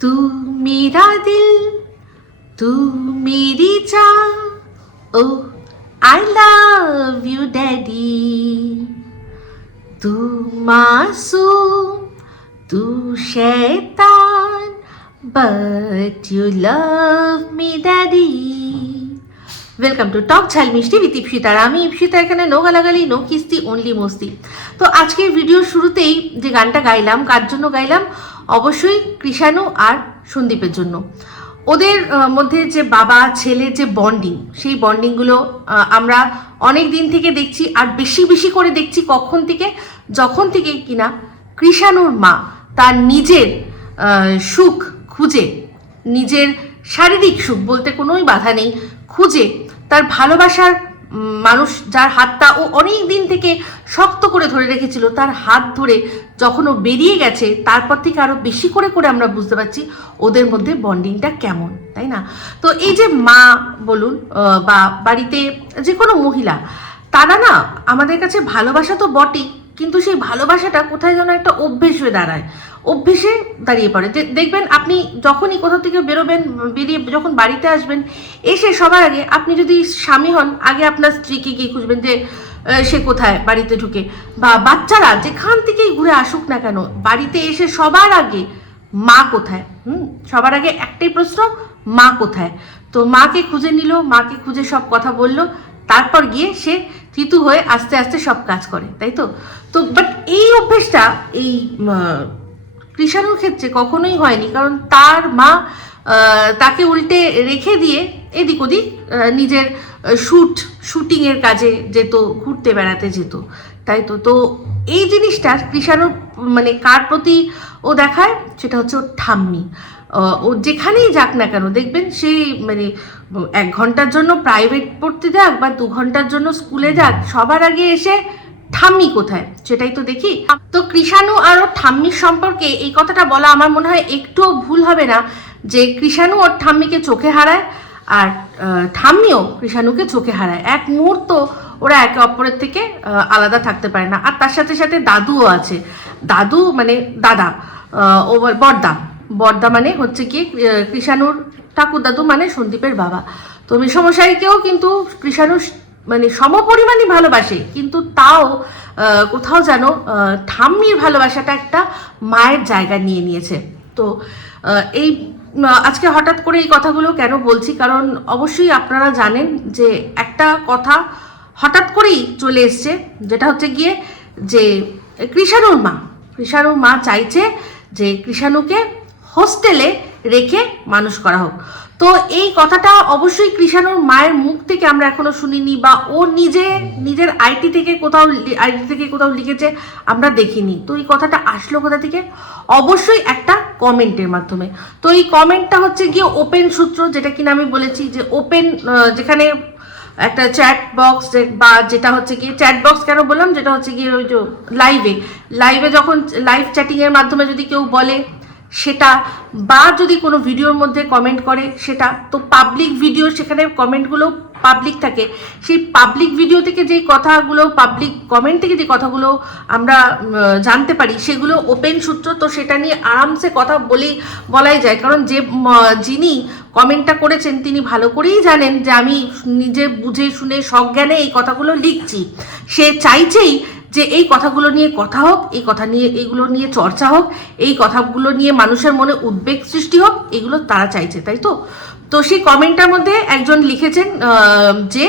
तू मेरा दिल तू मेरी जान ओ आई लव यू डैडी तू मासूम तू शैतान but you love me daddy Welcome to Tok Jhal Mishti with Ipsita আর আমি ইপসিতা এখানে নো গালাগালি নো কিস্তি অনলি মস্তি। তো আজকের ভিডিও শুরুতেই যে গানটা গাইলাম, কার জন্য গাইলাম? অবশ্যই কৃষাণু আর সন্দীপের জন্য। ওদের মধ্যে যে বাবা ছেলের যে বন্ডিং সেই বন্ডিংগুলো আমরা অনেক দিন থেকে দেখছি আর বেশি বেশি করে দেখছি কখন থেকে, যখন থেকে কিনা কৃষাণুর মা তার নিজের সুখ খুঁজে, নিজের শারীরিক সুখ বলতে কোনোই বাধা নেই, খুঁজে তার ভালোবাসার মানুষ যার হাতটা ও অনেক দিন থেকে শক্ত করে ধরে রেখেছিল, তার হাত ধরে যখন ও বেরিয়ে গেছে, তারপর থেকে আরও বেশি করে করে আমরা বুঝতে পারছি ওদের মধ্যে বন্ডিংটা কেমন, তাই না? তো এই যে মা বলুন বা বাড়িতে যে কোনো মহিলা, তারা না আমাদের কাছে ভালোবাসা তো বটেই, কিন্তু সেই ভালোবাসাটা কোথায় যেন একটা অভ্যেস হয়ে দাঁড়ায়। অভ্যেসে দাঁড়িয়ে পড়ে। দেখবেন আপনি যখনই কোথাও থেকে বেরোবেন, বেরিয়ে যখন বাড়িতে আসবেন, এসে সবার আগে আপনি যদি স্বামী হন, আগে আপনার স্ত্রীকে গিয়ে খুঁজবেন যে সে কোথায় বাড়িতে ঢুকে? বা বাচ্চারা যেখান থেকেই ঘুরে আসুক না কেন, বাড়িতে এসে সবার আগে মা কোথায়? হুম? সবার আগে একটাই প্রশ্ন, মা কোথায়? তো মাকে খুঁজে নিল, মাকে খুঁজে সব কথা বলল, তারপর গিয়ে সে থিতু হয়ে আস্তে আস্তে সব কাজ করে, তাই তো? তো বাট এই অভ্যেসটা, এই কৃষাণুর ক্ষেত্রে কখনোই হয়নি, কারণ তার মা তাকে উল্টে রেখে দিয়ে এদিক ওদিক নিজের শ্যুট শুটিংয়ের কাজে যেত, ঘুরতে বেড়াতে যেত। তাই তো তো এই জিনিসটা কৃষাণুর মানে কার প্রতি ও দেখায় সেটা হচ্ছে ওর ঠাম্মি। ও যেখানেই যাক না কেন, দেখবেন সেই মানে এক ঘণ্টার জন্য প্রাইভেট পড়তে যাক বা দু ঘণ্টার জন্য স্কুলে যাক, সবার আগে এসে ঠাম্মি কোথায়? সেটাই তো দেখি। তো কৃষাণু আর ওর ঠাম্মির সম্পর্কে এই কথাটা বলা আমার মনে হয় একটুও ভুল হবে না যে কৃষাণু ওর ঠাম্মিকে চোখে হারায় আর ঠাম্মিও কৃষাণুকে চোখে হারায়। এক মুহূর্ত ওরা একে অপরের থেকে আলাদা থাকতে পারে না। আর তার সাথে সাথে দাদুও আছে। দাদু মানে দাদা ও বড়দা বড়দা মানে হচ্ছে কি কৃষাণুর ঠাকুর দাদু মানে সন্দীপের বাবা। তো মেসমশাইকেও কিন্তু কৃষাণু মানে সমপরিমাণই ভালোবাসে, কিন্তু তাও কোথাও যেন ঠাম্মির ভালোবাসাটা একটা মায়ের জায়গা নিয়ে নিয়েছে। তো এই আজকে হঠাৎ করে এই কথাগুলো কেন বলছি? কারণ অবশ্যই আপনারা জানেন যে একটা কথা হঠাৎ করেই চলে এসছে, যেটা হচ্ছে গিয়ে যে কৃষাণুর মা কৃষাণুর মা চাইছে যে কৃষাণুকে হোস্টেলে রেখে মানুষ করা হোক। তো এই কথাটা অবশ্যই কৃষাণুর মায়ের মুখ থেকে আমরা এখনও শুনিনি বা ও নিজে, নিজের আইটি থেকে কোথাও আইটি থেকে কোথাও লিখেছে, আমরা দেখিনি। তো এই কথাটা আসলো কোথা থেকে? অবশ্যই একটা কমেন্টের মাধ্যমে। তো এই কমেন্টটা হচ্ছে গিয়ে ওপেন সূত্র, যেটা কিনা আমি বলেছি যে ওপেন যেখানে একটা চ্যাট বক্স বা যেটা হচ্ছে গিয়ে চ্যাট বক্স কেন বললাম? যেটা হচ্ছে গিয়ে ওই যে লাইভে লাইভে যখন লাইভ চ্যাটিংয়ের মাধ্যমে যদি কেউ বলে সেটা বা যদি কোনো ভিডিওর মধ্যে কমেন্ট করে, সেটা তো পাবলিক ভিডিও সেখানে কমেন্টগুলো পাবলিক থাকে। সেই পাবলিক ভিডিও থেকে যেই কথাগুলো পাবলিক কমেন্ট থেকে যে কথাগুলো আমরা জানতে পারি, সেগুলো ওপেন সূত্র, তো সেটা নিয়ে আরামসে কথা বলেই, বলাই যায়। কারণ যে যিনি কমেন্টটা করেছেন, তিনি ভালো করেই জানেন যে আমি নিজে বুঝে শুনে সজ্ঞানে এই কথাগুলো লিখছি। সে চাইছেই যে এই কথাগুলো নিয়ে কথা হোক, এই কথা নিয়ে, এইগুলো নিয়ে চর্চা হোক, এই কথাগুলো নিয়ে মানুষের মনে উদ্বেগ সৃষ্টি হোক, এগুলো তারা চাইছে, তাই তো? তো সেই কমেন্টটার মধ্যে একজন লিখেছেন যে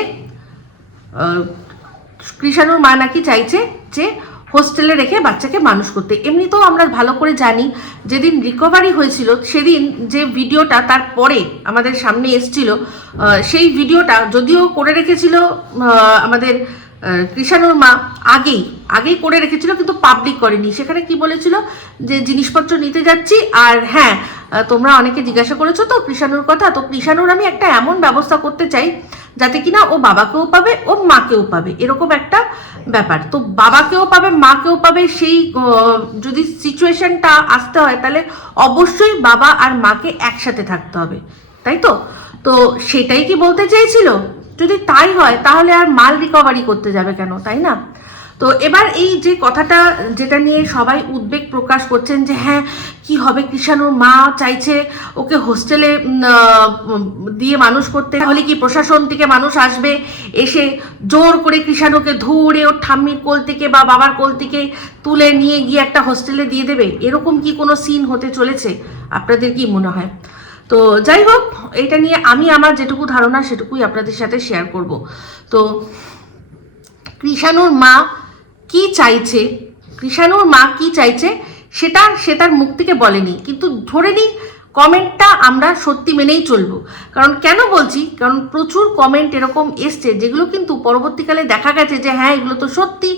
কৃষাণুর মা নাকি চাইছে যে হোস্টেলে রেখে বাচ্চাকে মানুষ করতে। এমনিতেও আমরা ভালো করে জানি, যেদিন রিকভারি হয়েছিল, সেদিন যে ভিডিওটা তারপরে আমাদের সামনে এসছিল সেই ভিডিওটা যদিও করে রেখেছিল আমাদের কৃষাণুর মা আগেই আগেই করে রেখেছিল, কিন্তু পাবলিক করেনি। সেখানে কি বলেছিল? যে জিনিসপত্র নিতে যাচ্ছি, আর হ্যাঁ তোমরা অনেকে জিজ্ঞাসা করেছ তো কৃষাণুর কথা, তো কৃষাণুর আমি একটা এমন ব্যবস্থা করতে চাই, যাতে কিনা ও বাবাকেও পাবে, ও মাকেও পাবে। এরকম একটা ব্যাপার। তো বাবাকেও পাবে, মাকেও পাবে, সেই যদি সিচুয়েশনটা আসতে হয়, তাহলে অবশ্যই বাবা আর মাকে একসাথে থাকতে হবে। তাই তো? তো সেটাই কি বলতে চেয়েছিল যদি তাই হয়, তাহলে আর মাল রিকভারি করতে যাবে কেন, তাই না? তো এবার এই যে কথাটা, যেটা নিয়ে সবাই উদ্বেগ প্রকাশ করছেন যে হ্যাঁ কি হবে? কৃষাণুর মা চাইছে ওকে হোস্টেলে দিয়ে মানুষ করতে। তাহলে কি প্রশাসন থেকে মানুষ আসবে, এসে জোর করে কৃষাণুকে ধরে ওর ঠাম্মির কোল থেকে বা বাবার কোল থেকে তুলে নিয়ে গিয়ে একটা হোস্টেলে দিয়ে দেবে? এরকম কি কোনো সিন হতে চলেছে? আপনাদের কি মনে হয়? তো যাই হোক, এটা নিয়ে আমি আমার যেটুকু ধারণা সেটুকুই আপনাদের সাথে শেয়ার করব। তো কৃষাণুর মা কি চাইছে? কৃষাণুর মা কি চাইছে? সেটা সে তার মুক্তিকে বলেনি। কিন্তু ধরে নিই কমেন্টটা আমরা সত্যি মেনেই চলবো। কারণ কেন বলছি? কারণ প্রচুর কমেন্ট এরকম এসছে, যেগুলো কিন্তু পরবর্তীকালে দেখা গেছে যে হ্যাঁ এগুলো তো সত্যি।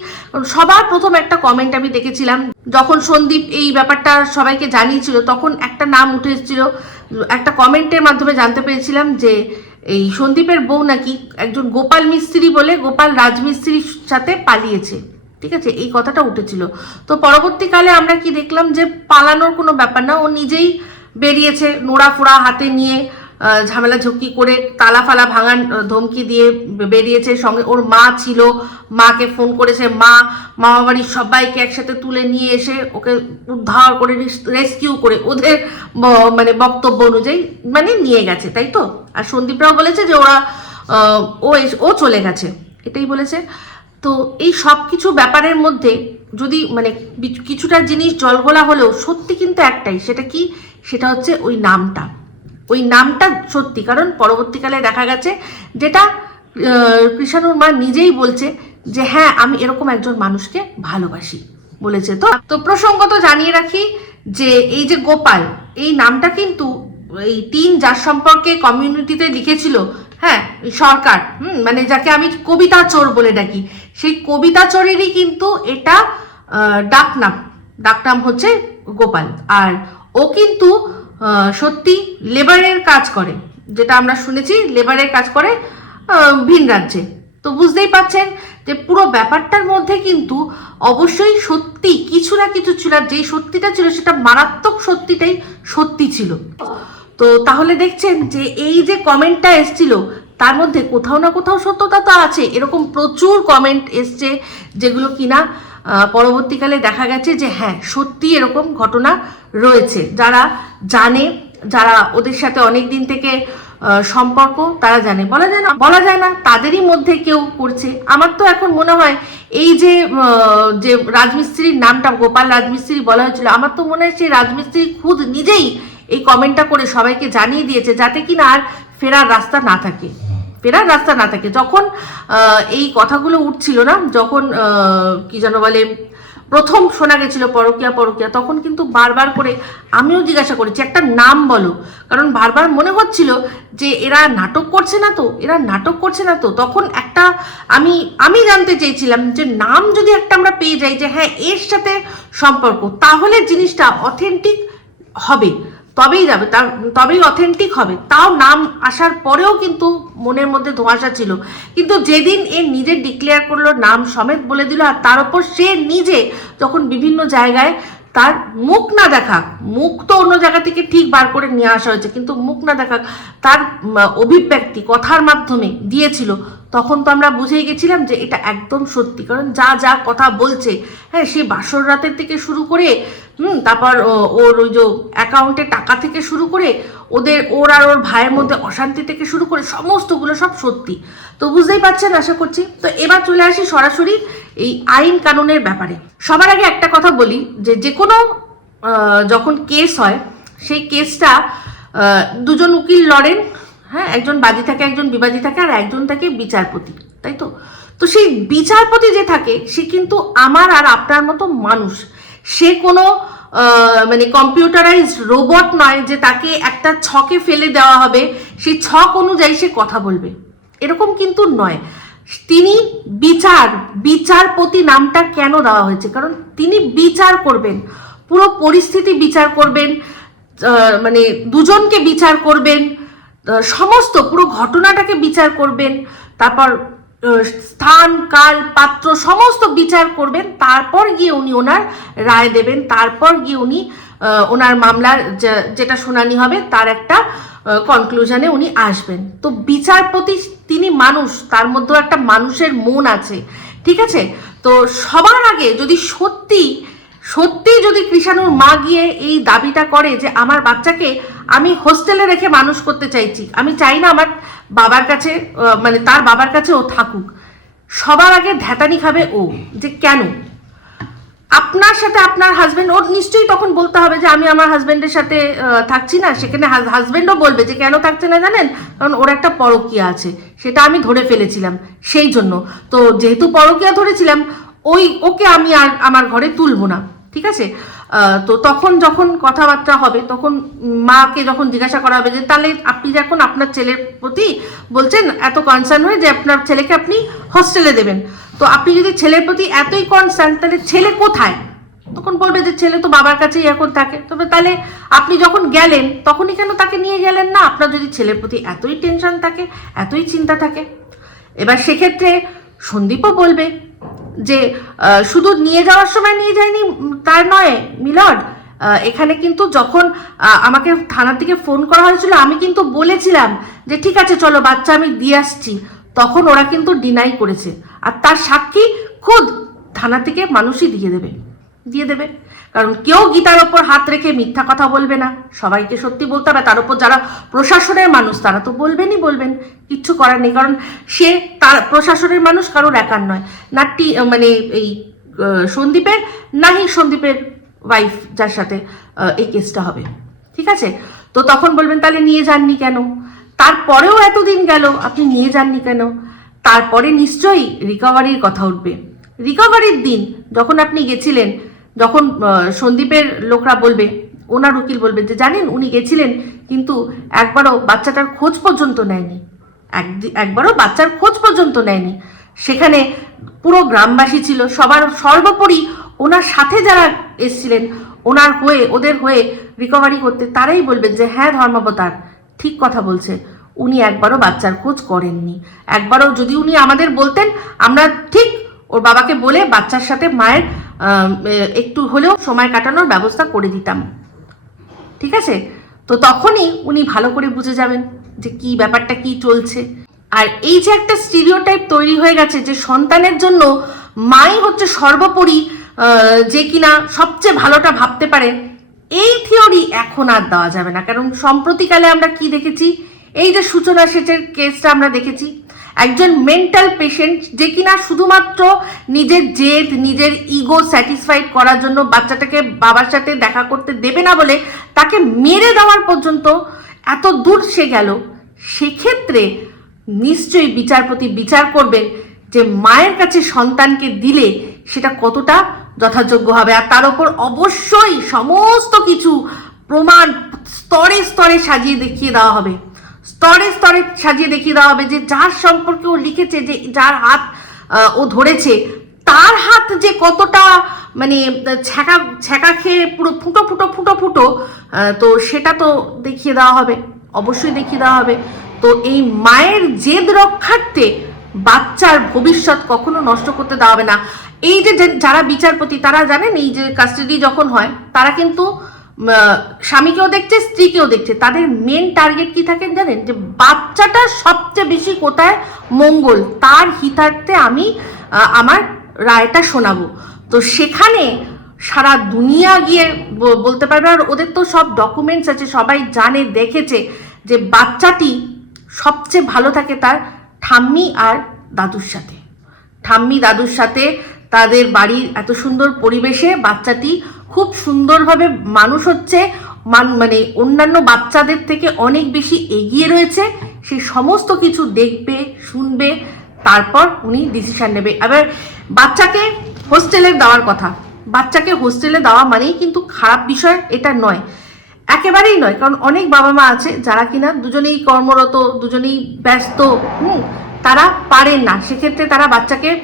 সবার প্রথম একটা কমেন্ট আমি দেখেছিলাম, যখন সন্দীপ এই ব্যাপারটা সবাইকে জানিয়েছিল, তখন একটা নাম উঠে এসেছিল একটা কমেন্টের মাধ্যমে জানতে পেরেছিলাম যে, এই সন্দীপের বউ নাকি একজন গোপাল মিস্ত্রি বলে গোপাল রাজমিস্ত্রির সাথে পালিয়েছে। ঠিক আছে? এই কথাটা উঠেছিল। তো পরবর্তীকালে আমরা কি দেখলাম যে, পালানোর কোনো ব্যাপার না, ও নিজেই বেরিয়েছে নোড়া ফোড়া হাতে নিয়ে ঝামেলা ঝুঁকি করে তালা ফালা ভাঙান ধমকি দিয়ে বেরিয়েছে। সঙ্গে ওর মা ছিল, মাকে ফোন করেছে, মা মামা বাড়ির সবাইকে একসাথে তুলে নিয়ে এসে ওকে উদ্ধার করে রেস্কিউ করে ওদের মানে বক্তব্য অনুযায়ী মানে নিয়ে গেছে, তাই তো? আর সন্দীপরাও বলেছে যে ওরা ও ও চলে গেছে। এটাই বলেছে। তো এই সব কিছু ব্যাপারের মধ্যে যদি মানে কিছুটা জিনিস জলগোলা হলেও সত্যি কিন্তু একটাই, সেটা কি? সেটা হচ্ছে ওই নামটা। ওই নামটা সত্যি, কারণ পরবর্তীকালে দেখা গেছে যেটা কৃষাণুর মা নিজেই বলছে যে হ্যাঁ আমি এরকম একজন মানুষকে ভালোবাসি। বলেছে। তো তো প্রসঙ্গত জানিয়ে রাখি যে, এই যে গোপাল, এই নামটা কিন্তু এই তিন যার সম্পর্কে কমিউনিটিতে লিখেছিল হ্যাঁ সরকার, হুম মানে যাকে আমি কবিতা চোর বলে ডাকি। সেই কবিতা চোরেরই কিন্তু এটা ডাকনাম ডাকনাম হচ্ছে গোপাল। আর ও কিন্তু সত্যি লেবারের কাজ করে। যেটা আমরা শুনেছি, লেবারের কাজ করে ভিন রাজ্যে। তো বুঝতেই পাচ্ছেন যে পুরো ব্যাপারটার মধ্যে কিন্তু অবশ্যই সত্যি কিছু না কিছু ছিল, আর যেই সত্যিটা ছিল সেটা মারাত্মক সত্যিটাই সত্যি ছিল। তো তাহলে দেখছেন যে এই যে কমেন্টটা এসছিল, তার মধ্যে কোথাও না কোথাও সত্যতা তো আছে। এরকম প্রচুর কমেন্ট এসছে যেগুলো কিনা পরবর্তীকালে দেখা গেছে যে হ্যাঁ সত্যি এরকম ঘটনা রয়েছে। যারা জানে, যারা ওদের সাথে অনেক দিন থেকে সম্পর্ক, তারা জানে। বলা যায় না, বলা যায় না, তাদেরই মধ্যে কেউ করছে। আমার তো এখন মনে হয় এই যে যে রাজমিস্ত্রির নামটা, গোপাল রাজমিস্ত্রি বলা হয়েছিল, আমার তো মনে হয় সেই রাজমিস্ত্রি খুদ নিজেই এই কমেন্টটা করে সবাইকে জানিয়ে দিয়েছে যাতে কিনা আর ফেরার রাস্তা না থাকে। ফেরার রাস্তা না থাকে। যখন এই কথাগুলো উঠছিল না, যখন কি যেন বলে, প্রথম শোনা গেছিল পরকিয়া পরকিয়া, তখন কিন্তু বারবার করে আমিও জিজ্ঞাসা করেছি, একটা নাম বলো। কারণ বারবার মনে হচ্ছিল যে এরা নাটক করছে না তো, এরা নাটক করছে না তো। তখন একটা আমি আমি জানতে চেয়েছিলাম যে নাম যদি একটা আমরা পেয়ে যাই যে হ্যাঁ এর সাথে সম্পর্ক, তাহলে জিনিসটা অথেন্টিক হবে। তবেই যাবে, তার, তবেই অথেন্টিক হবে। তাও নাম আসার পরেও কিন্তু মনের মধ্যে ধোঁয়াশা ছিল। কিন্তু যেদিন এ নিজে ডিক্লেয়ার করল নাম সমেত বলে দিল, আর তার উপর সে নিজে যখন বিভিন্ন জায়গায় তার মুখ না দেখাক মুখ তো অন্য জায়গা থেকে ঠিক বার করে নিয়ে আসা হয়েছে, কিন্তু মুখ না দেখাক তার অভিব্যক্তি, কথার মাধ্যমে দিয়েছিল তখন তো আমরা বুঝেই গেছিলাম যে এটা একদম সত্যি। কারণ যা যা কথা বলছে হ্যাঁ সে বাসর রাতের থেকে শুরু করে, হুম, তারপর ওর ওই যে অ্যাকাউন্টে টাকা থেকে শুরু করে, ওদের, ওর আর ওর ভাইয়ের মধ্যে অশান্তি থেকে শুরু করে সমস্তগুলো সব সত্যি। তো বুঝতেই পারছেন আশা করছি? তো এবার চলে আসি সরাসরি এই আইন কানুনের ব্যাপারে। সবার আগে একটা কথা বলি, যে যে কোনো যখন কেস হয়, সেই কেসটা দুজন উকিল লড়েন হ্যাঁ একজন বাদী থাকে, একজন বিবাদী থাকে, আর একজন থাকে বিচারপতি, তাই তো? তো সেই বিচারপতি যে থাকে, সে কিন্তু আমার আর আপনার মতো মানুষ। সে কোনো মানে কম্পিউটারাইজ রোবট নয় যে তাকে একটা ছকে ফেলে দেওয়া হবে। সেই ছক অনুযায়ী সে কথা বলবে। এরকম কিন্তু নয়। তিনি বিচার, বিচারপতি নামটা কেন দেওয়া হয়েছে? কারণ তিনি বিচার করবেন। পুরো পরিস্থিতি বিচার করবেন। মানে দুজনকে বিচার করবেন। সমস্ত পুরো ঘটনাটাকে বিচার করবেন, তারপর স্থান, কাল, পাত্র, সমস্ত বিচার করবেন, তারপর গিয়ে উনি ওনার রায় দেবেন, তারপর গিয়ে উনি ওনার মামলার যেটা শুনানি হবে, তার একটা কনক্লুশনে উনি আসবেন। তো বিচারপতি তিনি মানুষ, তার মধ্যেও একটা মানুষের মন আছে, ঠিক আছে? তো সবার আগে যদি সত্যি সত্যি যদি কৃষাণুর মা গিয়ে এই দাবিটা করে যে আমার বাচ্চাকে আমি হোস্টেলে রেখে মানুষ করতে চাইছি, আমি চাই না আমার বাবার কাছে মানে তার বাবার কাছে ও থাকুক। সবার আগে ধ্যাতানি খাবে ও, যে কেন? আপনার সাথে আপনার হাজবেন্ড ওর নিশ্চয়ই তখন বলতে হবে যে আমি আমার হাজবেন্ডের সাথে থাকছি না। সেখানে হাজবেন্ডও বলবে যে কেন থাকছে না জানেন? কারণ ওর একটা পরকীয়া আছে, সেটা আমি ধরে ফেলেছিলাম, সেই জন্য। তো যেহেতু পরকীয়া ধরেছিলাম ওই, ওকে আমি আর আমার ঘরে তুলবো না, ঠিক আছে? তো তখন যখন কথাবার্তা হবে, তখন মাকে যখন জিজ্ঞাসা করা হবে যে, তাহলে আপনি যখন আপনার ছেলের প্রতি বলছেন, এত কনসার্ন হয়ে যে আপনার ছেলেকে আপনি হোস্টেলে দেবেন। তো আপনি যদি ছেলের প্রতি এতই কনসার্ন তাহলে ছেলে কোথায়? তখন বলবে যে, ছেলে তো বাবার কাছেই এখন থাকে। তবে তাহলে আপনি যখন গেলেন, তখনই কেন তাকে নিয়ে গেলেন না? আপনার যদি ছেলের প্রতি এতই টেনশন থাকে, এতই চিন্তা থাকে। এবার সেক্ষেত্রে সন্দীপও বলবে যে শুধু নিয়ে যাওয়ার সময় নিয়ে যায়নি, তার নয়, মিলন। এখানে কিন্তু যখন আমাকে থানার থেকে ফোন করা হয়েছিল, আমি কিন্তু বলেছিলাম যে, ঠিক আছে, চলো, বাচ্চা আমি দিয়ে আসছি। তখন ওরা কিন্তু ডিনাই করেছে। আর তার সাক্ষী খুদ থানা থেকে মানুষই দিয়ে দেবে দিয়ে দেবে। কারণ কেউ গীতার ওপর হাত রেখে মিথ্যা কথা বলবে না। সবাইকে সত্যি বলতে হবে, তার উপর যারা প্রশাসনের মানুষ, তারা তো বলবেনই বলবেন, কিচ্ছু করার নেই, কারণ সে তার প্রশাসনের মানুষ, কারোর একার নয়। না টি মানে এই সন্দীপের নাহি সন্দীপের ওয়াইফ যার সাথে এই কেসটা হবে। ঠিক আছে? তো তখন বলবেন, তাহলে নিয়ে যাননি কেন? তারপরেও এতদিন গেল, আপনি নিয়ে যাননি কেন? তারপরে নিশ্চয়ই রিকভারির কথা উঠবে। রিকভারির দিন, যখন আপনি গেছিলেন যখন সন্দীপের লোকরা বলবে, ওনার উকিল বলবে যে, জানেন, উনি গেছিলেন, কিন্তু একবারও বাচ্চাটার খোঁজ পর্যন্ত নেয়নি। একদি- একবারও বাচ্চার খোঁজ পর্যন্ত নেয়নি। সেখানে পুরো গ্রামবাসী ছিল, সবার, সর্বোপরি ওনার সাথে যারা এসছিলেন, ওনার হয়ে, ওদের হয়ে রিকভারি করতে, তারাই বলবেন যে হ্যাঁ ধর্মাবতার, ঠিক কথা বলছে। উনি একবারও বাচ্চার খোঁজ করেননি। একবারও যদি উনি আমাদের বলতেন, আমরা ঠিক ওর বাবাকে বলে বাচ্চার সাথে মায়ের একটু হলেও সময় কাটানোর ব্যবস্থা করে দিতাম। ঠিক আছে? তো তখনই উনি ভালো করে বুঝে যাবেন যে কি ব্যাপারটা কি চলছে। আর এই যে একটা স্টিরিওটাইপ তৈরি হয়ে গেছে যে সন্তানের জন্য মাই হচ্ছে সর্বোপরি যে কিনা সবচেয়ে ভালোটা ভাবতে পারে, এই থিওরি এখন আর দেওয়া যাবে না। কারণ সম্প্রতিকালে আমরা কি দেখেছি? এই যে সূচনা সেচের কেসটা আমরা দেখেছি। একজন মেন্টাল পেশেন্ট যে কিনা শুধুমাত্র নিজের জেদ, নিজের ইগো স্যাটিসফাইড করার জন্য বাচ্চাটাকে বাবার সাথে দেখা করতে দেবে না বলে তাকে মেরে দেওয়ার পর্যন্ত এত দূর সে গেল। সেক্ষেত্রে নিশ্চয়ই বিচারপতি বিচার করবেন যে মায়ের কাছে সন্তানকে দিলে সেটা কতটা যথাযোগ্য হবে। আর তার উপর অবশ্যই সমস্ত কিছু প্রমাণ স্তরে স্তরে সাজিয়ে দেখিয়ে দেওয়া হবে। স্তরে স্তরে সাজিয়ে দেখিয়ে দেওয়া হবে যে যার সম্পর্কে ও লিখেছে যে যার হাত ও ধরেছে, তার হাত যে কতটা মানে ছ্যাঁকা ছ্যাঁকা খেয়ে পুরো ফুটো ফুটো ফুটো ফুটো তো সেটা তো দেখিয়ে দেওয়া হবে, অবশ্যই দেখিয়ে দেওয়া হবে। তো এই মায়ের জেদ রক্ষার্থে বাচ্চার ভবিষ্যৎ কখনো নষ্ট করতে দেওয়া হবে না। এই যে যারা বিচারপতি, তারা জানেন এই যে কাস্টাডি যখন হয়, তারা কিন্তু স্বামীকেও দেখছে, স্ত্রীকেও দেখছে। তাদের মেন টার্গেট কি থাকেন জানেন? যে বাচ্চাটা সবচেয়ে বেশি কোথায়? মঙ্গল। তার হিতার্থে আমি আমার রায়টা শোনাবো। তো সেখানে সারা দুনিয়া গিয়ে বলতে পারবে। আর ওদের তো সব ডকুমেন্টস আছে, সবাই জানে, দেখেছে যে বাচ্চাটি সবচেয়ে ভালো থাকে তার ঠাম্মি আর দাদুর সাথে। ঠাম্মি, দাদুর সাথে তাদের বাড়ির এত সুন্দর পরিবেশে বাচ্চাটি খুব সুন্দরভাবে মানুষ হচ্ছে, মান- অন্যান্য বাচ্চাদের থেকে অনেক বেশি এগিয়ে রয়েছে। সে সমস্ত কিছু দেখবে, শুনবে, তারপর উনি ডিসিশান নেবে। এবার বাচ্চাকে হোস্টেলে দেওয়ার কথা। বাচ্চাকে হোস্টেলে দেওয়া মানেই কিন্তু খারাপ বিষয়, এটা নয়। একেবারেই নয়, কারণ অনেক বাবা মা আছে যারা কিনা দুজনেই কর্মরত, দুজনেই ব্যস্ত, হুম, তারা পারেন না। সেক্ষেত্রে তারা বাচ্চাকে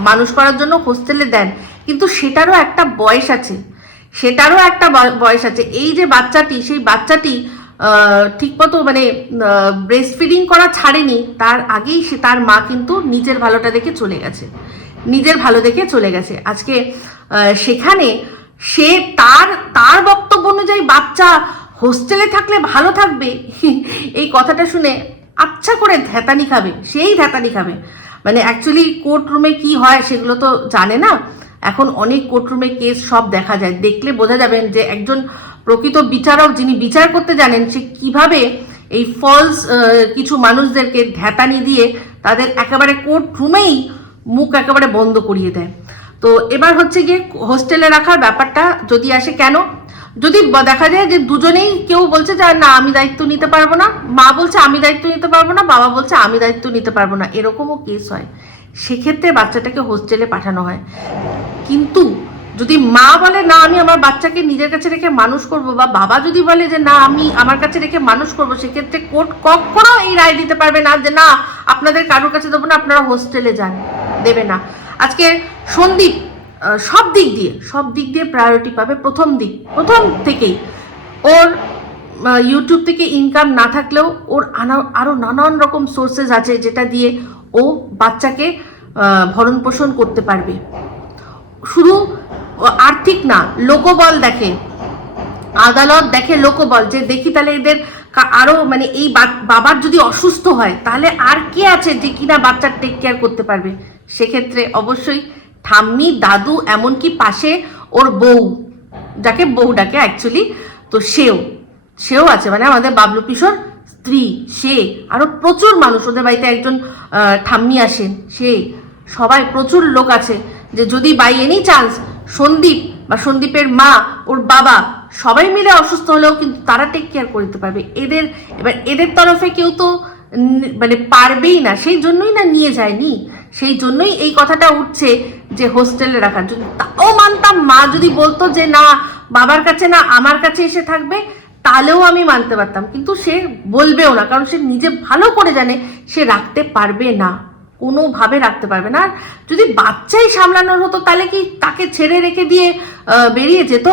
মানুষ করার জন্য হোস্টেলে দেন। কিন্তু সেটারও একটা বয়স আছে। সেটারও একটা বয়- বয়স আছে। এই যে বাচ্চাটি সেই বাচ্চাটি আহ, ঠিকমতো মানে ব্রেস্ট ফিডিং করা ছাড়েনি তার আগেই সে তার মা কিন্তু নিজের ভালোটা দেখে চলে গেছে। নিজের ভালো দেখে চলে গেছে। আজকে সেখানে সে তার তার বক্তব্য অনুযায়ী বাচ্চা হোস্টেলে থাকলে ভালো থাকবে। এই কথাটা শুনে আচ্ছা করে ধ্যাতানি খাবে। সেই ধ্যাতানি খাবে। মানে অ্যাকচুয়ালি কোর্ট রুমে কি হয় সেগুলো তো জানে না। এখন অনেক কোর্টরুমে কেস সব দেখা যায়। দেখলে বোঝা যাবেন যে একজন প্রকৃত বিচারক যিনি বিচার করতে জানেন, সে কীভাবে এই ফলস কিছু মানুষদেরকে ধ্যাতানি দিয়ে তাদের একেবারে কোর্ট রুমেই মুখ একেবারে বন্ধ করিয়ে দেয়। তো এবার হচ্ছে গিয়ে হোস্টেলে রাখার ব্যাপারটা যদি আসে কেন? যদি দেখা যায় যে দুজনেই কেউ বলছে যে না, আমি দায়িত্ব নিতে পারব না। মা বলছে, আমি দায়িত্ব নিতে পারব না। বাবা বলছে, আমি দায়িত্ব নিতে পারব না। এরকমও কেস হয়। সেক্ষেত্রে বাচ্চাটাকে হোস্টেলে পাঠানো হয়। কিন্তু যদি মা বলে, না, আমি আমার বাচ্চাকে নিজের কাছে রেখে মানুষ করব বা বাবা যদি বলে যে, না, আমি আমার কাছে রেখে মানুষ করব সেক্ষেত্রে কোর্ট কখনো এই রায় দিতে পারবে না যে, না, আপনাদের কারোর কাছে দেবো না, আপনারা হোস্টেলে যান, দেবে না। আজকে সন্দীপ সব দিক দিয়ে, সব দিক দিয়ে প্রায়োরিটি পাবে প্রথম দিক, প্রথম থেকেই। ওর ইউটিউব থেকে ইনকাম না থাকলেও ওর আনা আরও নানান রকম সোর্সেস আছে যেটা দিয়ে ও বাচ্চাকে ভরণ পোষণ করতে পারবে। শুধু আর্থিক না, লোকবল দেখে। আদালত দেখে লোকবল, যে দেখি তাহলে এদের কা- আরও মানে এই বাবার যদি অসুস্থ হয়, তাহলে আর কে আছে যে কিনা বাচ্চার টেক কেয়ার করতে পারবে? সেক্ষেত্রে অবশ্যই ঠাম্মি, দাদু, এমনকি পাশে ওর বউ, যাকে বউ ডাকে অ্যাকচুয়ালি তো সেও সেও আছে মানে আমাদের বাবলু কিশোর স্ত্রী, সে, আরও প্রচুর মানুষ, ওদের বাড়িতে একজন ঠাম্মি আসেন সে, সবাই প্রচুর লোক আছে, যে যদি বাই এনি চান্স সন্দীপ বা সন্দীপের মা, ওর বাবা, সবাই মিলে অসুস্থ হলেও কিন্তু তারা টেক কেয়ার করতে পারবে। এদের, এবার এদের তরফে কেউ তো মানে পারবেই না, সেই জন্যই না নিয়ে যায়নি। সেই জন্যই এই কথাটা উঠছে যে হোস্টেলে রাখার জন্য। তাও মানতাম, মা যদি বলতো যে না, বাবার কাছে না, আমার কাছে এসে থাকবে তাহলেও আমি মানতে পারতাম, কিন্তু সে বলবেও না, কারণ সে নিজে ভালো করে জানে সে রাখতে পারবে না, কোনোভাবে রাখতে পারবে না। আর যদি বাচ্চাই সামলানোর হতো, তাহলে কি তাকে ছেড়ে রেখে দিয়ে বেরিয়ে যেত?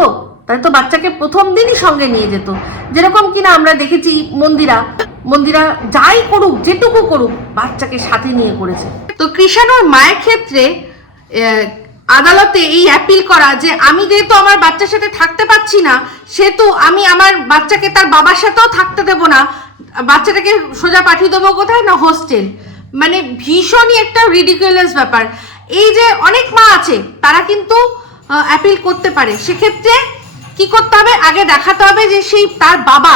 তাহলে তো বাচ্চাকে প্রথম দিনই সঙ্গে নিয়ে যেত। যেরকম কিনা আমরা দেখেছি মন্দিরা মন্দিরা যাই করুক, যেটুকু করুক, বাচ্চাকে সাথে নিয়ে করেছে। তো কৃষাণুর মায়ের ক্ষেত্রে আদালতে এই অ্যাপিল করা যে আমি যেহেতু আমার বাচ্চার সাথে থাকতে পারছি না, সেহেতু আমি আমার বাচ্চাকে তার বাবার সাথেও থাকতে দেবো না। বাচ্চাটাকে সোজা পাঠিয়ে দেবো কোথায় না হোস্টেল মানে ভীষণই একটা রিডিকুলাস ব্যাপার। এই যে অনেক মা আছে, তারা কিন্তু অ্যাপিল করতে পারে। সেক্ষেত্রে কি করতে হবে? আগে দেখাতে হবে যে সেই তার বাবা,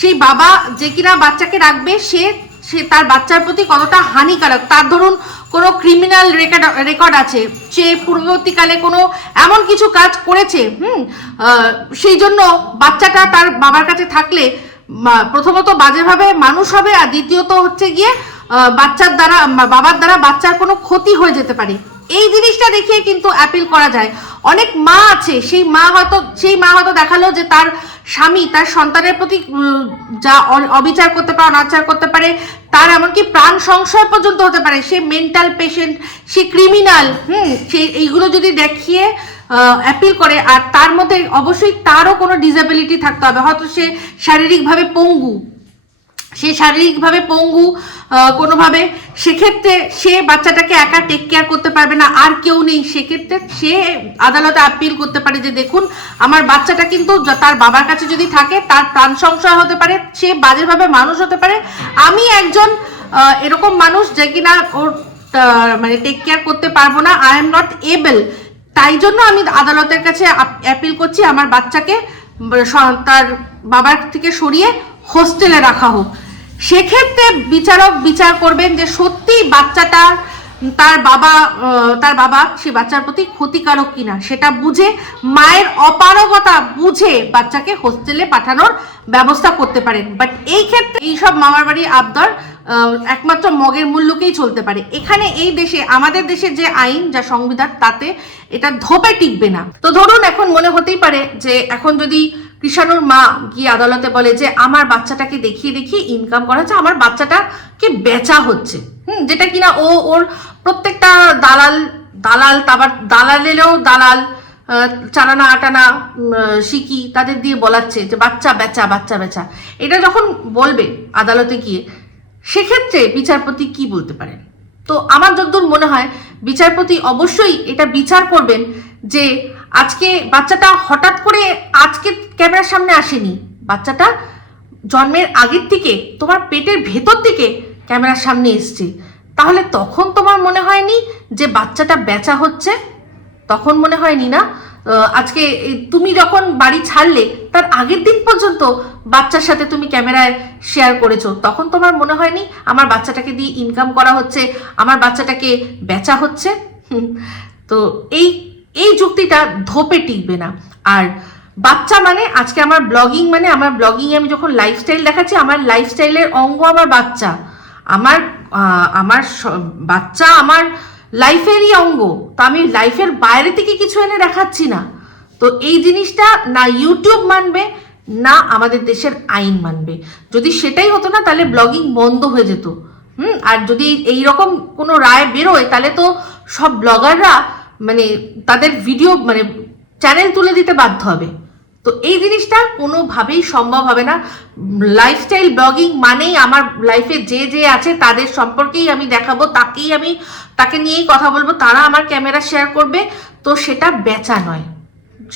সেই বাবা যে কিনা বাচ্চাকে রাখবে, সে সে তার বাচ্চার প্রতি কতটা হানিকারক? তার ধরুন কোনো ক্রিমিনাল রেকর্ড রেকর্ড আছে, সে পূর্ববর্তীকালে কোনো এমন কিছু কাজ করেছে, হুম? সেই জন্য বাচ্চাটা তার বাবার কাছে থাকলে প্রথমত বাজেভাবে মানুষ হবে আর দ্বিতীয়ত হচ্ছে গিয়ে বাচ্চার দ্বারা বাবার দ্বারা বাচ্চার কোনো ক্ষতি হয়ে যেতে পারে। এই জিনিসটা দেখিয়ে কিন্তু অ্যাপিল করা যায়। অনেক মা আছে, সেই মা হয়তো, সেই মা হয়তো দেখাল যে তার স্বামী, তার সন্তানের প্রতি যা অবিচার করতে পারে, অনাচার করতে পারে, তার এমনকি প্রাণ সংশয় পর্যন্ত হতে পারে। সে মেন্টাল পেশেন্ট সে ক্রিমিনাল হুম, সে এইগুলো যদি দেখিয়ে অ্যাপিল করে, আর তার মধ্যে অবশ্যই তারও কোনো ডিসেবিলিটি থাকতে হবে। হয়তো সে শারীরিকভাবে পঙ্গু। সে শারীরিকভাবে পঙ্গু কোনোভাবে, সেক্ষেত্রে সে বাচ্চাটাকে একা টেক কেয়ার করতে পারবে না, আর কেউ নেই। সেক্ষেত্রে সে আদালতে আপিল করতে পারে যে, দেখুন, আমার বাচ্চাটা কিন্তু তার বাবার কাছে যদি থাকে, তার প্রাণ সংশয় হতে পারে, সে বাজেভাবে মানুষ হতে পারে। আমি একজন এরকম মানুষ যে কিনা ওর মানে টেক কেয়ার করতে পারব না আই এম নট এবল তাই জন্য আমি আদালতের কাছে অ্যাপিল করছি, আমার বাচ্চাকে তার বাবার থেকে সরিয়ে হোস্টেলে রাখা হোক। সেক্ষেত্রে বিচারক বিচার করবেন যে সত্যি বাচ্চাটা তার বাবা তার বাবা সে বাচ্চার প্রতি ক্ষতিকারক কিনা, সেটা বুঝে, মায়ের অপারগতা বুঝে বাচ্চাকে হোস্টেলে পাঠানোর ব্যবস্থা করতে পারেন। বাট এই ক্ষেত্রে এইসব মামার বাড়ি আবদার একমাত্র মগের মূল্যকেই চলতে পারে। এখানে এই দেশে, আমাদের দেশের যে আইন, যা সংবিধান, তাতে এটা ধোপে টিকবে না। তো ধরুন এখন মনে হতেই পারে যে এখন যদি কৃষাণুর মা গিয়ে আদালতে বলে যে, আমার বাচ্চাটাকে দেখিয়ে দেখিয়ে ইনকাম করা হচ্ছে, আমার বাচ্চাটাকে বেচা হচ্ছে। হুম, যেটা কিনা ও ওর প্রত্যেকটা দালাল দালাল তারপর দালাল এলেও দালাল চারানা, আটানা শিকি তাদের দিয়ে বলাচ্ছে যে, বাচ্চা বেচা বাচ্চা বেচা। এটা যখন বলবে আদালতে গিয়ে, সেক্ষেত্রে বিচারপতি কি বলতে পারেন? তো আমার যতদূর মনে হয়, বিচারপতি অবশ্যই এটা বিচার করবেন যে আজকে বাচ্চাটা হঠাৎ করে আজকে ক্যামেরার সামনে আসেনি। বাচ্চাটা জন্মের আগের থেকে তোমার পেটের ভেতর থেকে ক্যামেরার সামনে এসছে। তাহলে তখন তোমার মনে হয়নি যে বাচ্চাটা বেচা হচ্ছে? তখন মনে হয়নি না? আজকে তুমি যখন বাড়ি ছাড়লে, তার আগের দিন পর্যন্ত বাচ্চার সাথে তুমি ক্যামেরায় শেয়ার করেছ। তখন তোমার মনে হয়নি আমার বাচ্চাটাকে দিয়ে ইনকাম করা হচ্ছে, আমার বাচ্চাটাকে বেচা হচ্ছে? তো এই এই যুক্তিটা ধোপে টিকবে না। আর বাচ্চা মানে আজকে আমার ব্লগিং মানে আমার ব্লগিং আমি যখন লাইফস্টাইল দেখাচ্ছি, আমার লাইফস্টাইলের অঙ্গ আমার বাচ্চা। আমার আমার বাচ্চা আমার লাইফেরই অঙ্গ। তো আমি লাইফের বাইরে থেকে কিছু এনে দেখাচ্ছি না। তো এই জিনিসটা না ইউটিউব মানবে, না আমাদের দেশের আইন মানবে। যদি সেটাই হতো না, তাহলে ব্লগিং বন্ধ হয়ে যেত। হুম? আর যদি এই রকম কোনো রায় বেরোয়, তাহলে তো সব ব্লগাররা মানে তাদের ভিডিও মানে চ্যানেল তুলে দিতে বাধ্য হবে। তো এই জিনিসটা কোনোভাবেই সম্ভব হবে না। লাইফস্টাইল ব্লগিং মানেই আমার লাইফে যে যে আছে তাদের সম্পর্কেই আমি দেখাবো, তাকেই আমি, তাকে নিয়েই কথা বলব, তারা আমার ক্যামেরা শেয়ার করবে। তো সেটা বেচা নয়।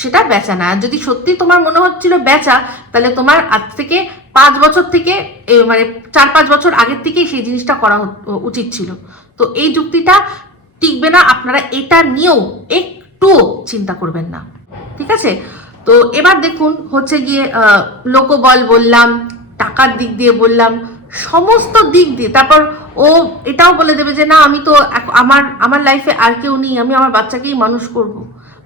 সেটা বেচা না। যদি সত্যি তোমার মনে হচ্ছিল বেচা, তাহলে তোমার আজ থেকে পাঁচ বছর থেকে মানে চার পাঁচ বছর আগের থেকেই সেই জিনিসটা করা উচিত ছিল। তো এই যুক্তিটা টিকবে না, আপনারা এটা নিয়েও একটুও চিন্তা করবেন না। ঠিক আছে? তো এবার দেখুন, হচ্ছে গিয়ে লোকবল বললাম, টাকার দিক দিয়ে বললাম, সমস্ত দিক দিয়ে। তারপর ও এটাও বলে দেবে যে, না, আমি তো আমার আমার লাইফে আর কেউ নেই, আমি আমার বাচ্চাকেই মানুষ করব।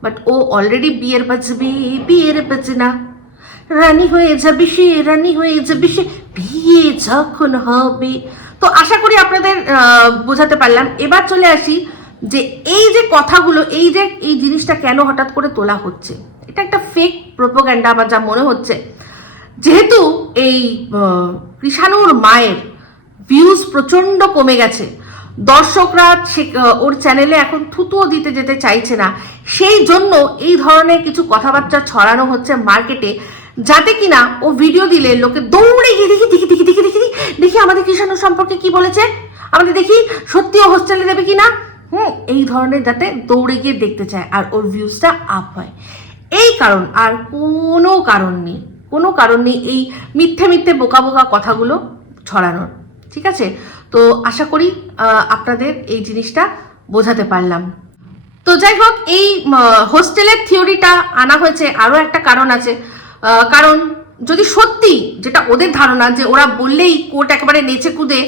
বাট ও অলরেডি বিয়ের বাজবে, বিয়ের বাজে না রানী হয়ে যাবে সে, রানী হয়ে যাবে সে, বিয়ে যখন হবে। তো আশা করি আপনাদের বোঝাতে পারলাম। এবার চলে আসি যে এই যে কথাগুলো, এই যে, এই জিনিসটা কেন হঠাৎ করে তোলা হচ্ছে? এটা একটা ফেক প্রোপোগ্যান্ডা আমার যা মনে হচ্ছে। যেহেতু এই কৃষাণুর মায়ের ভিউজ প্রচণ্ড কমে গেছে, দর্শকরা ওর চ্যানেলে এখন থুতুও দিতে যেতে চাইছে না, সেই জন্য এই ধরনের কিছু কথাবার্তা ছড়ানো হচ্ছে মার্কেটে যাতে কিনা ও ভিডিও দিলে লোকে দৌড়ে গিয়ে দেখি দেখি দেখি দেখি দেখি দেখি আমাদের কৃষাণু সম্পর্কে কি বলেছে? আমাদের দেখি সত্যিও হোস্টেলে দেবে কিনা? হুম, এই ধরনের যাতে দৌড়ে গিয়ে দেখতে চায় আর ওর ভিউজটা আপ হয়। এই কারণ, আর কোনো কারণ নেই, কোনো কারণ নেই এই মিথ্যে মিথ্যে বোকা বোকা কথাগুলো ছড়ানোর, ঠিক আছে? তো আশা করি আপনাদের এই জিনিসটা বোঝাতে পারলাম। তো যাই হোক, এই হোস্টেলের থিওরিটা আনা হয়েছে। আরও একটা কারণ আছে কারণ যদি সত্যি যেটা ওদের ধারণা যে ওরা বললেই কোর্ট একেবারে নেচে কুদে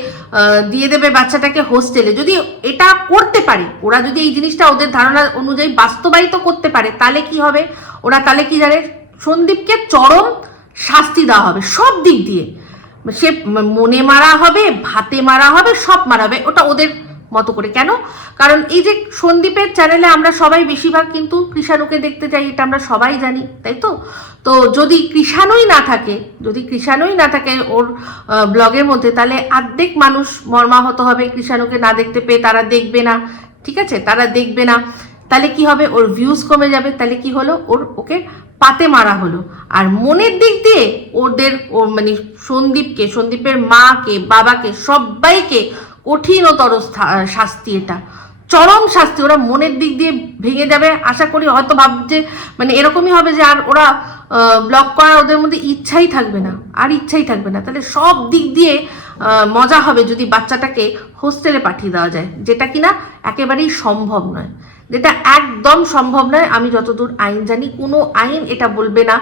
দিয়ে দেবে বাচ্চাটাকে হোস্টেলে, যদি এটা করতে পারে, ওরা যদি এই জিনিসটা ওদের ধারণা অনুযায়ী বাস্তবায়িত করতে পারে, তাহলে কি হবে? ওরা তাহলে কি জানে? সন্দীপকে চরম শাস্তি দেওয়া হবে, সব দিক দিয়ে। সে মনে মারা হবে, ভাতে মারা হবে, সব মারা হবে, ওটা ওদের মতো করে। কেন? কারণ এই যে সন্দীপের চ্যানেলে আমরা সবাই বেশিরভাগ কিন্তু কৃষাণুকে দেখতে চাই, এটা আমরা সবাই জানি, তাই তো? তো যদি কৃষাণুই না থাকে, যদি কৃষাণুই না থাকে ওর ব্লগের মধ্যে, তাহলে অর্ধেক মানুষ মর্মাহত হবে কৃষাণুকে না দেখতে পেয়ে, তারা দেখবে না, ঠিক আছে? তারা দেখবে না। তাহলে কি হবে? ওর ভিউজ কমে যাবে, তাহলে কি হলো? ওর, ওকে পাতে মারা হলো। আর মনের দিক দিয়ে ওদের, ও মানে সন্দীপকে, সন্দীপের মাকে, বাবাকে, সবাইকে কঠিনতর শাস্তি এটা। চরম শাস্তি, ওরা মনের দিক দিয়ে ভেঙে যাবে। আশা করি হয়তো ভাবছে মানে এরকমই হবে যে আর ওরা ব্লক করার ওদের মধ্যে ইচ্ছাই থাকবে না, আর ইচ্ছাই থাকবে না। তাহলে সব দিক দিয়ে মজা হবে যদি বাচ্চাটাকে হোস্টেলে পাঠিয়ে দেওয়া যায়, যেটা কিনা একেবারেই সম্ভব নয়। যেটা একদম সম্ভব নয়, আমি যতদূর আইন জানি, কোনো আইন এটা বলবে না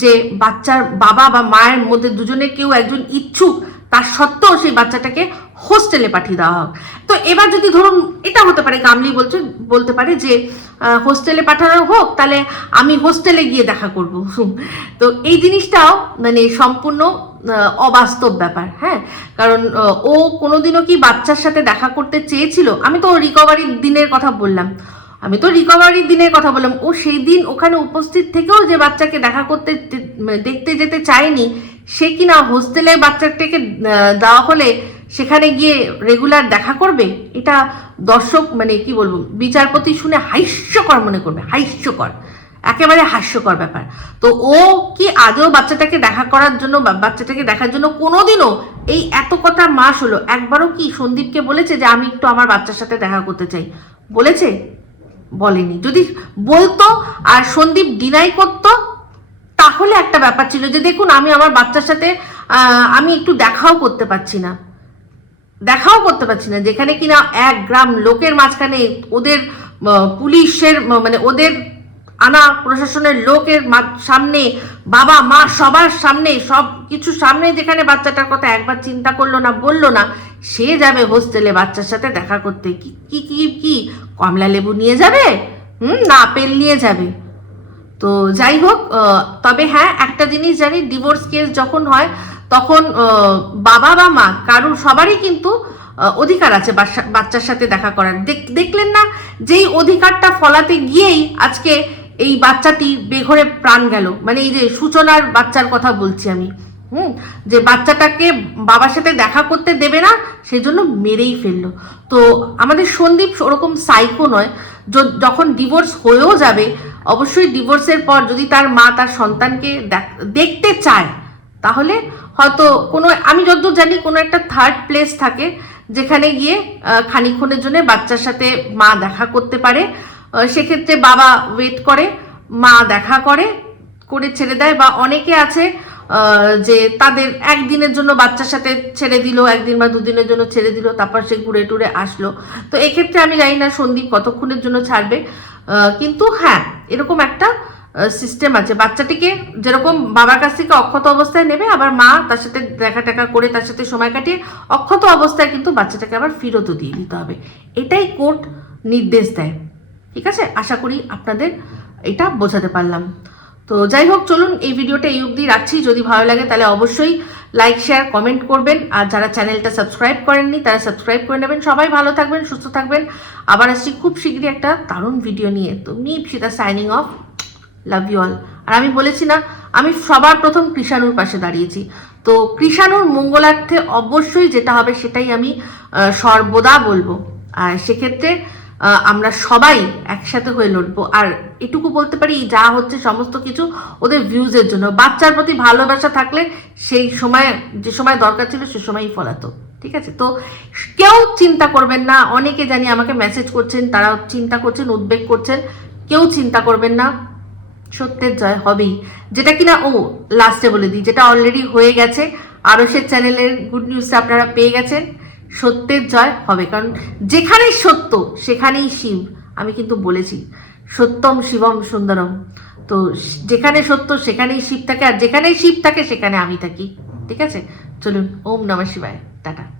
যে বাচ্চার বাবা বা মায়ের মধ্যে দুজনে কেউ একজন ইচ্ছুক, তার সত্ত্বেও সেই বাচ্চাটাকে হোস্টেলে পাঠিয়ে দেওয়া হোক। তো এবার যদি ধরুন এটা হতে পারে, গামলি বলছে, বলতে পারে যে হোস্টেলে পাঠানো হোক, তাহলে আমি হোস্টেলে গিয়ে দেখা করব। তো এই জিনিসটাও মানে সম্পূর্ণ অবাস্তব ব্যাপার হ্যাঁ? কারণ ও কোনোদিনও কি বাচ্চার সাথে দেখা করতে চেয়েছিল? আমি তো রিকভারির দিনের কথা বললাম। আমি তো রিকভারির দিনের কথা বললাম। ও সেই দিন ওখানে উপস্থিত থেকেও যে বাচ্চাকে দেখা করতে দেখতে যেতে চায়নি, সে কিনা হোস্টেলে বাচ্চাটাকে দেওয়া হলে সেখানে গিয়ে রেগুলার দেখা করবে? এটা দর্শক মানে কি বলব, বিচারপতি শুনে হাস্যকর মনে করবে, হাস্যকর। একেবারে হাস্যকর ব্যাপার। তো ও কি আদৌ বাচ্চাটাকে দেখা করার জন্য বাচ্চাটাকে দেখার জন্য কোনোদিনও এই এত কটা মাস হলো, একবারও কি সন্দীপকে বলেছে যে আমি একটু আমার বাচ্চার সাথে দেখা করতে চাই? বলেছে? বলেনি। যদি বলতো আর সন্দীপ ডিনাই করতো, তাহলে একটা ব্যাপার ছিল যে দেখুন, আমি আমার বাচ্চার সাথে আমি একটু দেখাও করতে পারছি না। দেখাও করতে পারছি না, যেখানে কিনা এক গ্রাম লোকের মাঝখানে ওদের পুলিশের মানে ওদের আনা প্রশাসনের লোকের সামনে, বাবা, মা সবার সামনে, সব কিছু সামনে যেখানে বাচ্চাটার কথা একবার চিন্তা করল না, বলল না, সে যাবে হোস্টেলে বাচ্চার সাথে দেখা করতে। কি কি কি কি? কমলা লেবু নিয়ে যাবে? হুম, না, আপেল নিয়ে যাবে। তো যাই হোক তবে হ্যাঁ একটা জিনিস জানি ডিভোর্স কেস যখন হয় তখন বাবা বা মা কারুর সবারই কিন্তু অধিকার আছে বাচ্চার সাথে দেখা করার। দেখ- দেখলেন না যেই অধিকারটা ফলাতে গিয়েই আজকে এই বাচ্চাটি বেঘরে প্রাণ গেল। মানে এই যে সূচনার বাচ্চার কথা বলছি আমি। হুম? যে বাচ্চাটাকে বাবার সাথে দেখা করতে দেবে না সেই জন্য মেরেই ফেলল। তো আমাদের সন্দীপ ওরকম সাইকো নয়। যখন ডিভোর্স হয়েও যাবে, অবশ্যই ডিভোর্সের পর যদি তার মা তার সন্তানকে দেখ- দেখতে চায় তাহলে হয়তো কোনো, আমি যতদূর জানি কোনো একটা থার্ড প্লেস থাকে যেখানে গিয়ে খানিক্ষণের জন্য বাচ্চার সাথে মা দেখা করতে পারে। সেক্ষেত্রে বাবা ওয়েট করে, মা দেখা করে করে ছেড়ে দেয় বা অনেকে আছে যে তাদের একদিনের জন্য বাচ্চার সাথে ছেড়ে দিল, একদিন বা দুদিনের জন্য ছেড়ে দিল, তারপর সে ঘুরে টুরে আসলো। তো এক্ষেত্রে আমি জানি না সন্দীপ কতক্ষণের জন্য ছাড়বে। কিন্তু হ্যাঁ এরকম একটা সিস্টেম আছে। বাচ্চাটিকে যেরকম বাবার কাছ থেকে অক্ষত অবস্থায় নেবে, আবার মা তার সাথে দেখা টাকা করে তার সাথে সময় কাটিয়ে অক্ষত অবস্থায় কিন্তু বাচ্চাটাকে আবার ফেরতও দিয়ে দিতে হবে। এটাই কোর্ট নির্দেশ দেয়। ঠিক আছে? আশা করি আপনাদের এটা বোঝাতে পারলাম। তো যাই হোক, চলুন এই ভিডিওটা এই অবধি রাখছি। যদি ভালো লাগে তাহলে অবশ্যই লাইক শেয়ার কমেন্ট করবেন। আর যারা চ্যানেলটা সাবস্ক্রাইব করেননি, তারা সাবস্ক্রাইব করে নেবেন। সবাই ভালো থাকবেন, সুস্থ থাকবেন। আবার আসছি খুব শীঘ্রই একটা দারুণ ভিডিও নিয়ে। তো সেটা signing off love you all আর আমি বলেছি না, আমি সবার প্রথম কৃষাণুর পাশে দাঁড়িয়েছি। তো কৃষাণুর মঙ্গলার্থে অবশ্যই যেটা হবে সেটাই আমি সর্বদা বলব। আর সেক্ষেত্রে আমরা সবাই একসাথে হয়ে লড়বো। আর এটুকু বলতে পারি, যা হচ্ছে সমস্ত কিছু ওদের ভিউজের জন্য। বাচ্চার প্রতি ভালোবাসা থাকলে সেই সময়, যে সময় দরকার ছিল সে সময়ই ফলাতো। ঠিক আছে? তো কেউ চিন্তা করবেন না। অনেকে জানি আমাকে মেসেজ করছেন তারা চিন্তা করছেন, উদ্বেগ করছেন। কেউ চিন্তা করবেন না। সত্যের জয় হবেই। যেটা কিনা ও লাস্টে বলে দিই, যেটা অলরেডি হয়ে গেছে আরও সে চ্যানেলের গুড নিউজটা আপনারা পেয়ে গেছেন, সত্যের জয় হবে। কারণ যেখানেই সত্য, সেখানেই শিব। আমি কিন্তু বলেছি, সত্যম শিবম সুন্দরম। তো যেখানে সত্য, সেখানেই শিব থাকে, আর যেখানেই শিব থাকে, সেখানে আমি থাকি। ঠিক আছে? চলুন, ওম নমঃ শিবায়। টাটা।